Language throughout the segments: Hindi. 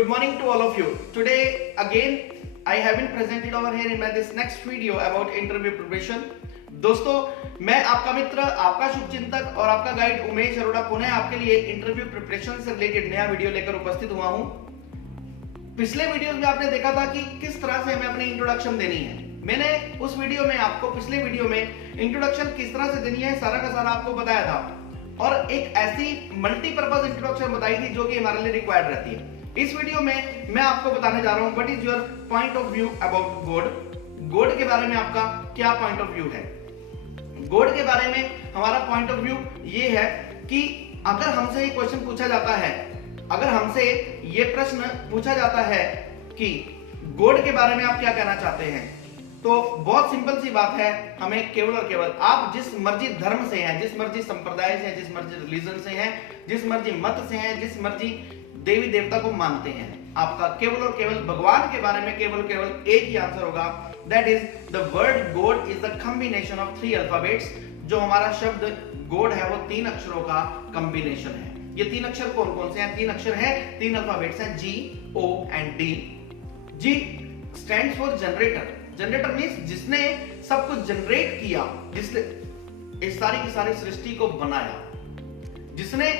Good morning to all of you. Today again I have been presented over here in my this next video about interview preparation. दोस्तों मैं आपका मित्र, आपका शुभचिंतक और आपका गाइड उमेश अरोड़ा पुनः आपके लिए इंटरव्यू प्रिपरेशन से रिलेटेड नया वीडियो लेकर उपस्थित हुआ हूं। पिछले वीडियो में आपने देखा था कि किस तरह से हमें अपनी इंट्रोडक्शन देनी है। मैंने उस वीडियो में आपको पिछले वीडियो में इंट्रोडक्शन किस तरह से देनी है सारा का सारा आपको बताया था और एक ऐसी मल्टीपर्पज इंट्रोडक्शन बताई थी जो कि हमारे लिए रिक्वायर्ड रहती है। इस वीडियो में मैं आपको बताने जा रहा हूं what is your point of view about God. God के बारे में आपका क्या पॉइंट ऑफ व्यू है। गॉड के बारे में हमारा पॉइंट ऑफ व्यू ये है कि अगर हमसे ये क्वेश्चन पूछा जाता है, अगर हमसे ये प्रश्न पूछा जाता है कि गॉड के बारे में आप क्या कहना चाहते हैं, तो बहुत सिंपल सी बात है, हमें केवल और केवल आप जिस मर्जी धर्म से हैं, जिस मर्जी संप्रदाय से हैं, जिस मर्जी रिलीजन से हैं, जिस मर्जी मत से हैं, जिस मर्जी देवी देवता को मानते हैं, आपका केवल और केवल भगवान के बारे में केवल केवल एक ही आंसर होगा, that is the word God is the combination of 3 alphabets. जो हमारा शब्द गॉड है वो 3 अक्षरों का कॉम्बिनेशन है। ये 3 अक्षर कौन कौन से हैं? 3 अक्षर हैं, 3 अल्फाबेट्स हैं, G, O and D। G stands for generator. Generator means जिसने सब कुछ जनरेट किया, जिसने इस सारी की सारी सृष्टि को बनाया, जिसने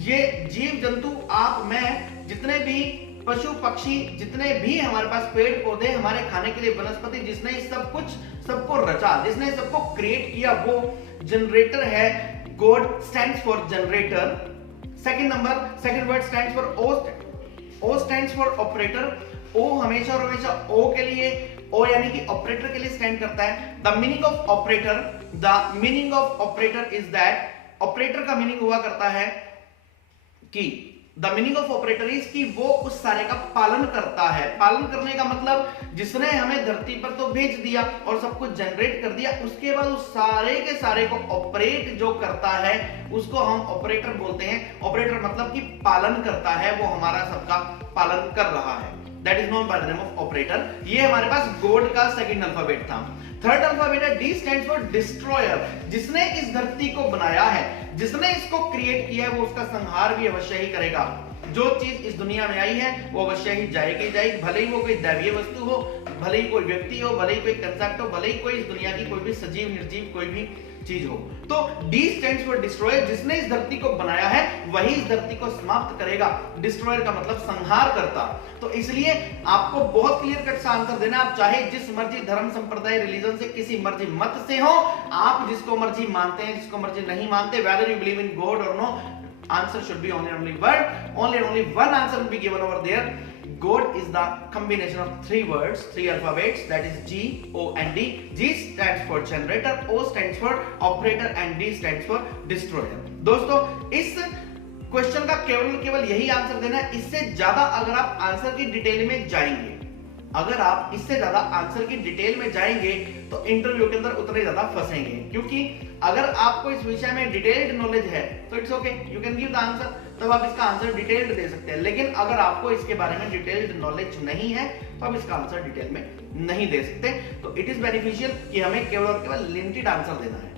ये जीव जंतु आप मैं जितने भी पशु पक्षी, जितने भी हमारे पास पेड़ पौधे, हमारे खाने के लिए वनस्पति, जिसने सब कुछ सबको रचा, जिसने सबको क्रिएट किया, वो जनरेटर है। God stands for generator. Second word stands for O stands for operator. ओ हमेशा और हमेशा ओ के लिए, ओ यानी कि ऑपरेटर के लिए स्टैंड करता है। The meaning of operator is that, operator का मीनिंग हुआ करता है कि the meaning of operator is कि वो उस सारे का पालन करता है। पालन करने का मतलब जिसने हमें धरती पर तो भेज दिया और सब कुछ जनरेट कर दिया, उसके बाद उस सारे के सारे को ऑपरेट जो करता है उसको हम ऑपरेटर बोलते हैं। ऑपरेटर मतलब कि पालन करता है, वो हमारा सबका पालन कर रहा है। That is known by the name of operator. ये हमारे पास गॉड का सेकंड अल्फाबेट था। थर्ड अल्फाबेट है D स्टैंड्स फॉर डिस्ट्रॉयर। जिसने इस धरती को बनाया है, जिसने इसको क्रिएट किया है, वो उसका संहार भी अवश्य ही करेगा। जो चीज इस दुनिया में आई है वो अवश्य ही जाएगी जाएगी, भले ही वो कोई दैवीय वस्तु हो, भले ही कोई व्यक्ति हो, भले ही कोई कंसेप्ट हो, भले ही कोई इस दुनिया की कोई भी सजीव निर्जीव कोई भी चीज हो। तो D स्टैंड्स फॉर डिस्ट्रॉयर। जिसने इस धरती को बनाया है वही इस धरती को समाप्त करेगा। डिस्ट्रॉयर का मतलब संहार करता। तो इसलिए आपको बहुत क्लियर कट सा आंसर देना। आप चाहे जिस मर्जी धर्म संप्रदाय रिलीजन से, किसी मर्जी मत से हो, आप जिसको मर्जी मानते हैं, जिसको मर्जी नहीं मानते, whether you believe in God और no, answer should be only one answer will be given over there. God is the combination of 3 words, 3 alphabets, that is G, O and D. G stands for generator, O stands for operator and D stands for destroyer. दोस्तों इस क्वेश्चन का केवल यही आंसर देना है। इससे ज्यादा अगर आप आंसर की डिटेल में जाएंगे, अगर आप इससे ज्यादा आंसर की डिटेल में जाएंगे तो इंटरव्यू के अंदर उतने ज्यादा फंसेंगे। क्योंकि अगर आपको इस विषय में डिटेल्ड नॉलेज है तो it's okay, you can give the answer, तब आप इसका आंसर डिटेल्ड दे सकते हैं। लेकिन अगर आपको इसके बारे में डिटेल्ड नॉलेज नहीं है तो आप इसका आंसर डिटेल में नहीं दे सकते। तो इट इज बेनिफिशियल कि हमें केवल और केवल लिमिटेड आंसर देना है।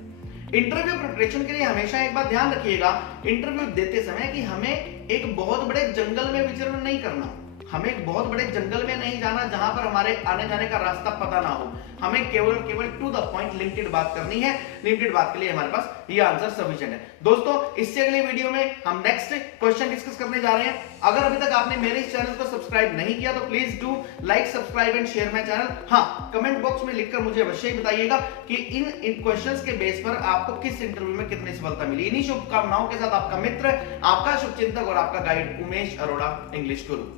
इंटरव्यू प्रिपरेशन के लिए हमेशा एक बात ध्यान रखिएगा, इंटरव्यू देते समय कि हमें एक बहुत बड़े जंगल में विचरण नहीं करना, हमें एक बहुत बड़े जंगल में नहीं जाना जहां पर हमारे आने जाने का रास्ता पता ना हो। हमें केवल और केवल टू द पॉइंट लिमिटेड बात करनी है। लिमिटेड बात के लिए हमारे पास ये आंसर सफिशिएंट है। दोस्तों इससे अगले वीडियो में हम नेक्स्ट क्वेश्चन डिस्कस करने जा रहे हैं। अगर अभी तक आपने मेरे इस चैनल को सब्सक्राइब नहीं किया तो please do like, subscribe and share my channel. हाँ, कमेंट बॉक्स में लिखकर मुझे अवश्य ही बताइएगा कि इन क्वेश्चंस के बेस पर आपको किस इंटरव्यू में कितनी सफलता मिली। इन्हीं शुभकामनाओं के साथ आपका मित्र, आपका शुभचिंतक और आपका गाइड उमेश अरोड़ा, इंग्लिश गुरु।